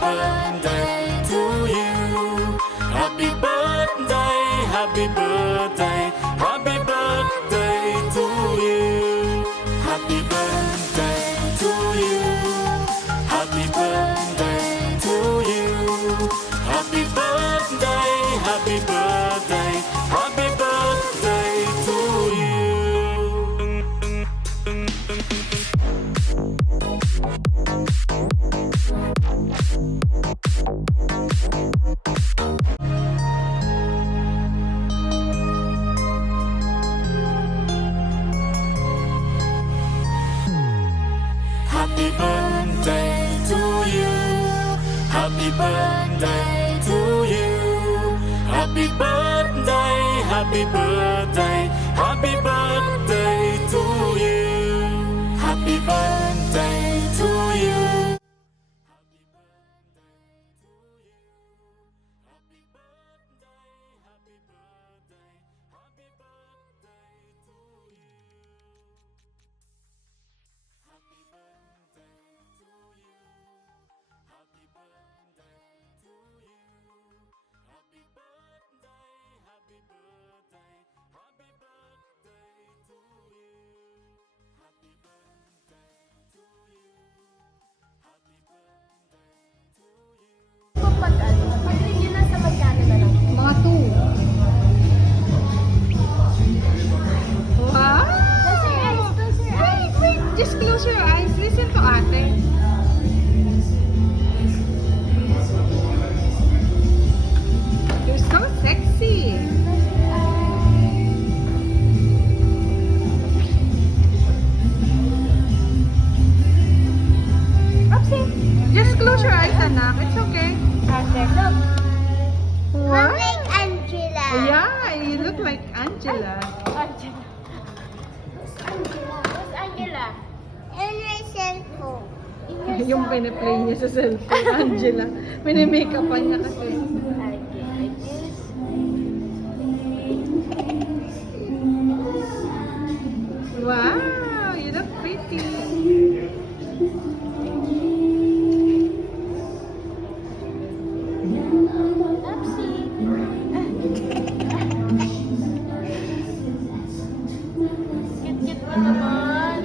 birthday to you. Happy birthday, happy birthday, happy birthday to you. Happy birthday to you. Happy birthday to you. Happy birthday, happy birthday, happy birthday to you. Happy birthday to you. Happy birthday to you. Happy birthday, happy birthday, happy birthday to you. Happy birthday to you. Happy birthday to you. Happy birthday, happy birthday, happy birthday to you. Happy birthday to you. Happy birthday to you. Happy birthday, happy birthday, happy birthday to you. Happy birthday to you. Happy birthday to you. Pag yun na sa magkano na lang? Mga 2. Wow! Close your eyes. Wait, just close your eyes. Listen to ate. You're so sexy. Just close your eyes, anak. It's okay. Look. What? Like Angela. Yeah, you look like Angela. Angela. Who's Angela? In my cellphone. Yung piniplay niya sa cellphone, Angela. Minimake-upan niya kasi. Wow, you look pretty. Cute-cute mo naman.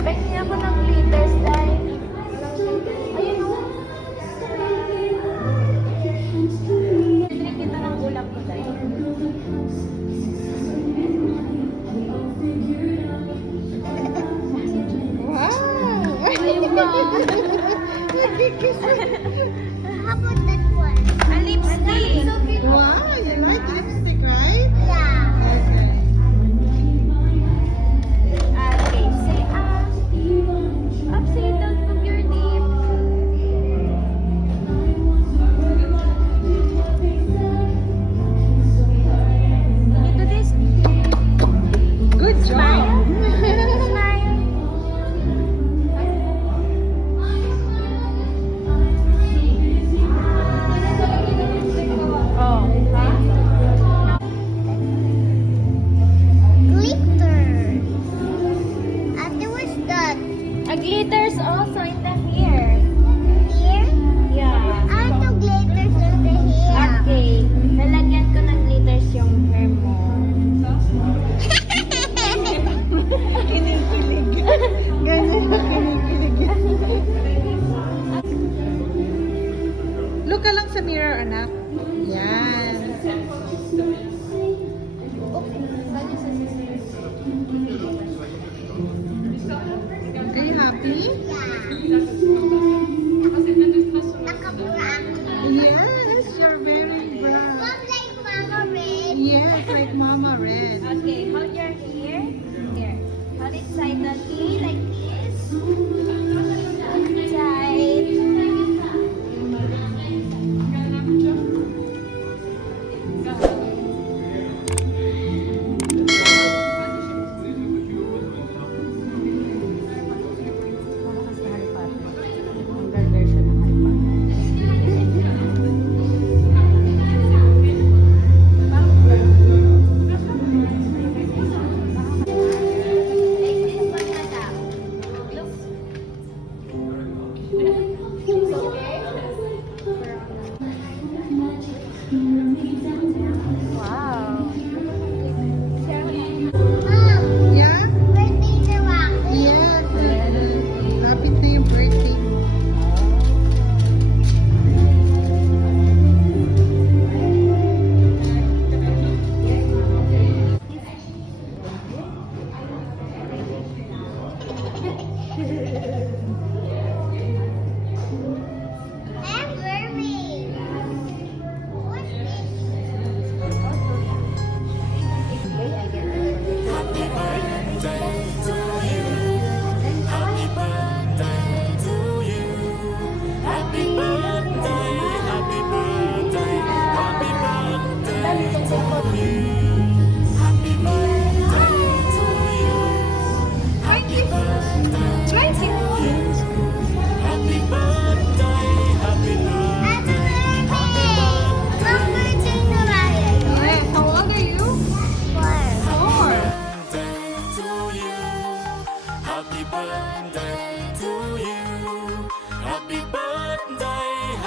Pwede ako ng glitters dahil. Ayun o. Drink kita ng ulam ko dahil. Wow! Ayun ba? How about that one? A lipstick. Wow, you like lipstick, right? Yeah. Okay. Okay, say upside down of your name. Can you do this? Good job. Smile. Oh, glitter. Ate, what's that? A glitters also in the hair. Here? Yeah. Ate, glitters in the hair. Okay. Lalagyan ko ng glitters yung hair mo. Kinikilig. Ganyan na kinikilig. Look ka lang sa mirror, anak. Yan. Are you happy? Yes, you're very brown. Like Mama Red. Yes, like Mama Red. Okay, hold your hair. Here. Hold it silently like this. Tight.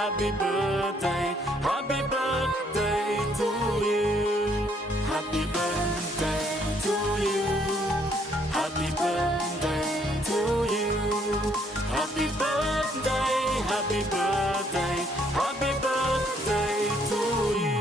happy birthday, happy birthday to you. Happy birthday to you. Happy birthday to you. Happy birthday, happy birthday, happy birthday to you.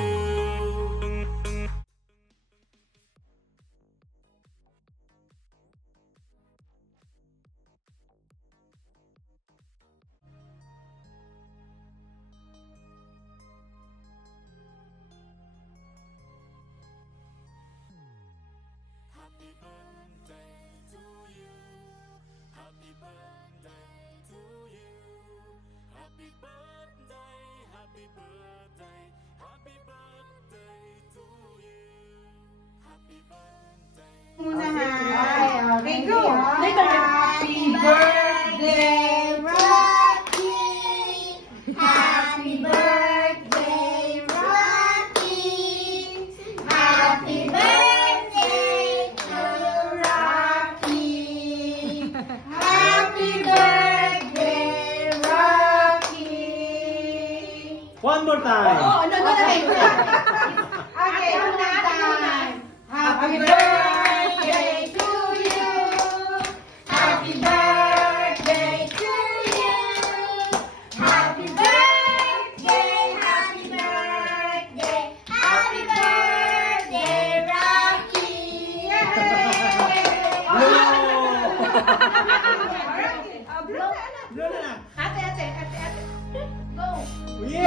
Happy birthday to you. Happy birthday to you. Happy birthday, happy birthday, happy birthday to you. Happy birthday. Muna ha. Okay, go. Happy birthday, Rocky! Happy birthday, Rocky! Happy birthday to Rocky! Happy birthday, Rocky! One more time. Okay, one more time. Happy birthday to you. Happy birthday to you. Happy birthday, happy birthday, happy birthday, Rocky! Blow na. Ate. Go! Yay!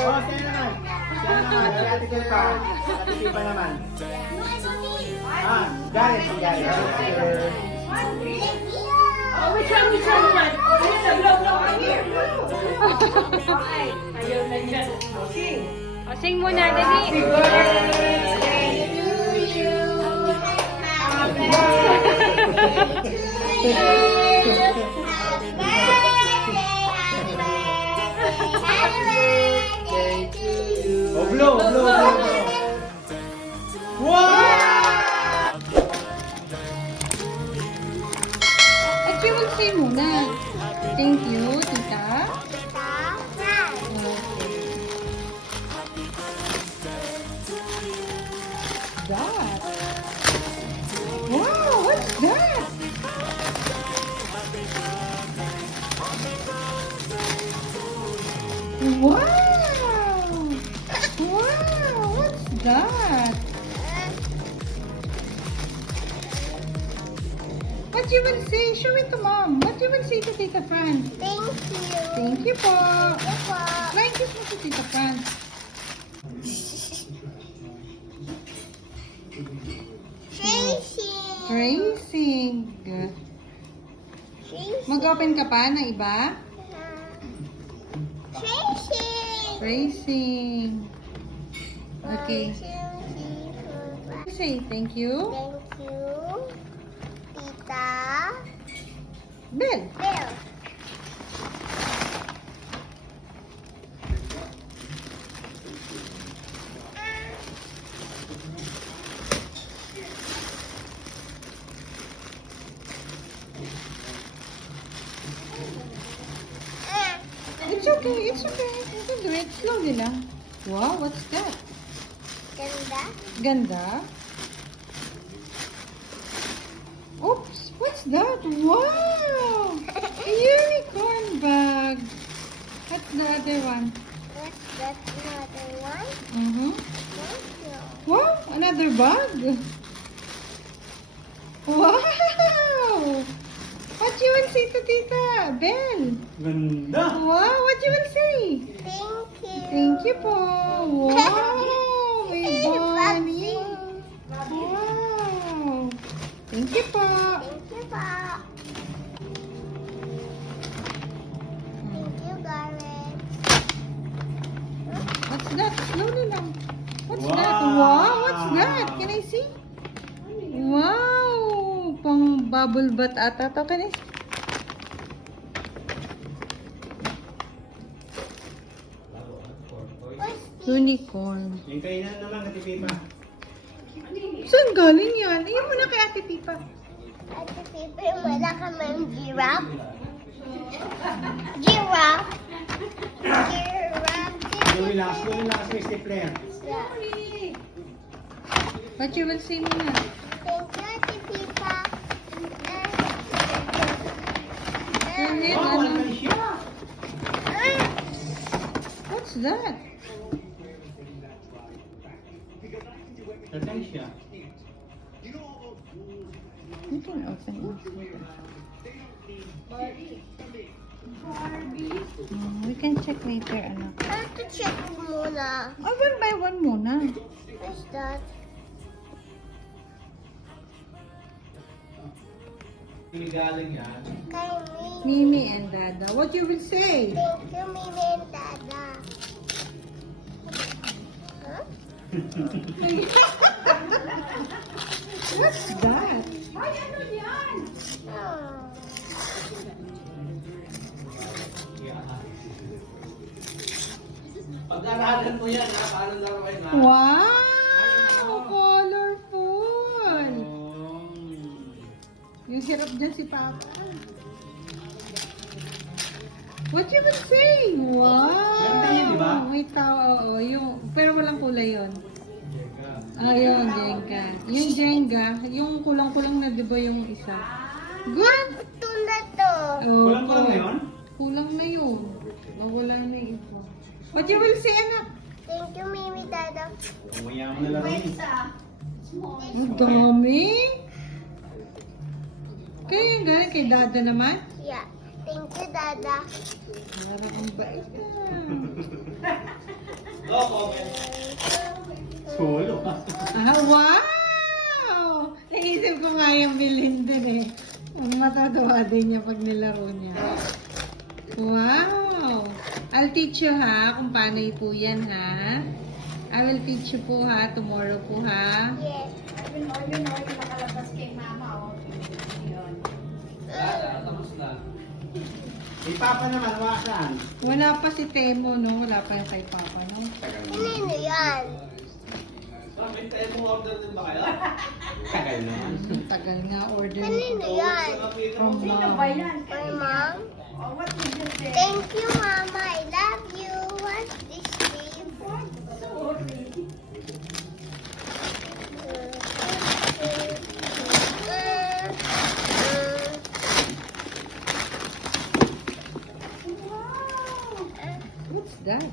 Oh, sa'yo naman. Sa'yo naman. Si Ate Kilpa. Si Ate Kilpa naman. Gareth. Si Gareth. Oh, which one naman? Blow. Here. Okay. Ayaw na yan. Okay. O, sing muna, dali. Happy birthday to you. Happy birthday to you. Happy birthday, happy birthday to you. Oh, blow. Wow! At you will say muna. Thank you, tita. That. Wow, what's that? Wow! Wow, what's that? What you will say? Show it to mom. What you will say to Tita Fran? Thank you. Thank you po. Ito. Flying kiss mo si Tita Fran. Tracy. Tracing. Tracy. Mag-open ka pa na iba? Tracy. Tracing. Okay. 1, 2, 3, 4, 5. Say thank you. Thank you, Tita Bell. Bill. It's okay. You can do it. Slowly lang. Wow, what's that? Ganda. Ganda. Oops, what's that? Wow! A unicorn bag. What's the other one? What's that another one? Mm-hmm. Thank you. Wow, another bag. Wow! What you will say to Tita Belle? Ganda. Wow, what you will say? Thank you. Thank you po. Wow! May bunny. Thank Wow! Thank you po. you, Pa. Thank you, Gareth. What's that? Slowly lang. What's Wow. that? Wow! What's that? Can I see? Wow! Pang bubble bath ata to. Can I see? What's Unicorn. Yung kainan naman, Ate Kilpa. Saan galing yan? Ayun muna kay Ate Pipa. Ate Pipa, wala ka mang giraffe? Slowly lang sa stapler. Yeah. What you will say muna? Thank you, Ate Pipa. Turn it, Oh, ano? wala na siya. What's that? Tatay siya. You can open it. We can check later, anak. I have to check muna. Oh, one by one muna. What's that? Galing yan. Kay Mimi and Dada. What you will say? Thank you, Mimi and Dada. Huh? What's that? Oh. Pag-aralan mo yan, ha? Paano laruin, ha? Wow! Colorful! Yung hirap dyan si Papa. What you will say? Wow! Ganda yun, di ba? May tao, oo. Yung, pero walang kulay yun. Ayun, Jenga. Yung Jenga, yung kulang-kulang na, di ba yung isa? Good! Ito na to. Oh, Kulang-kulang na yun? Kulang na yun. Mawala na yung iba. What you will say, anak? Thank you, Mimi, Dada. Umaya mo na lang yun. Ang dami. Kaya yung galing kay Dada naman? Yeah. Thank you, Dada. Parang ang bait na. Solo. Wow! Naisip ko nga yung bilhin din eh. Ang matatawa din niya pag nilaro niya. Wow! I'll teach you ha kung paano po yan ha. I will teach you po ha tomorrow po ha. Yes. Si Papa naman, wasan. Wala pa si Temo no? Wala pa yung kay Papa no? Kanino yan? May tayo mo order din ba kayo? Tagal naman. Ang tagal nga order. Kanino yan? From mom. My mom? Thank you, Mama. I love you. What's this name? What's that?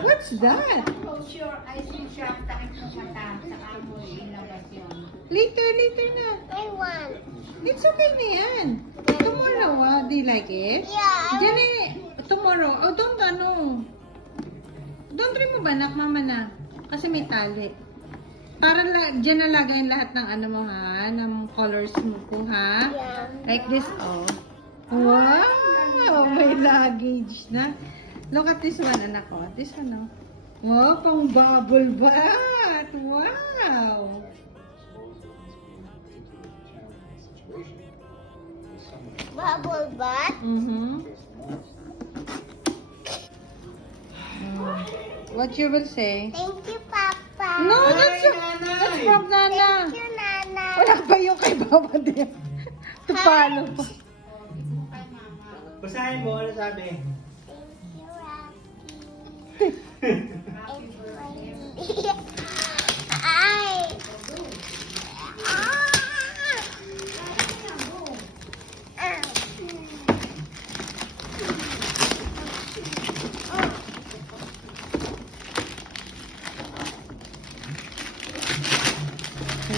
What's that? Close your eyes and shut takip mo mata sa amoy ilabas yun. Later na. I want. It's okay na yan. Tomorrow, do you like it? Yeah. Diyan eh. Tomorrow. Oh, don't Don't try mo ba, nak, mama na? Kasi may tali. Para diyan nalagay lahat ng ano mo ha, ng colors mo po ha. Yeah. Like this, oh. Wow! May luggage na. Look at this one, anak ko. This one, oh. Wow, pang bubble bath. Wow! Bubble bath. What you will say? Thank you, Papa. No, Ay, that's nanay! from Nana. Thank you, Nana. Wala pa yung kay Papa din. Tupalo pa. Basahin mo, ano sabi? Thank you, Rocky. Ay.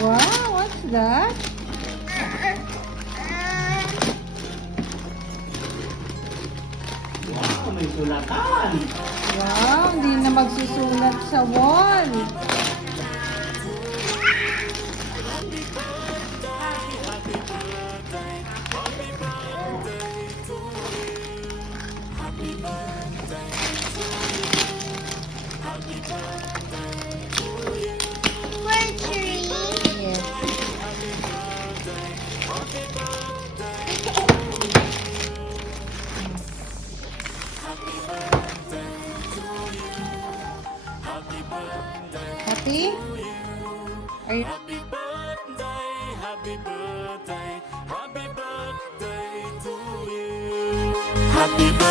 Wow, what's that? Wow, may sulatan. Wow, hindi na magsusulat sa wall. Mercury. Yes. Happy? Are you... Happy birthday, happy birthday, happy birthday to you. Happy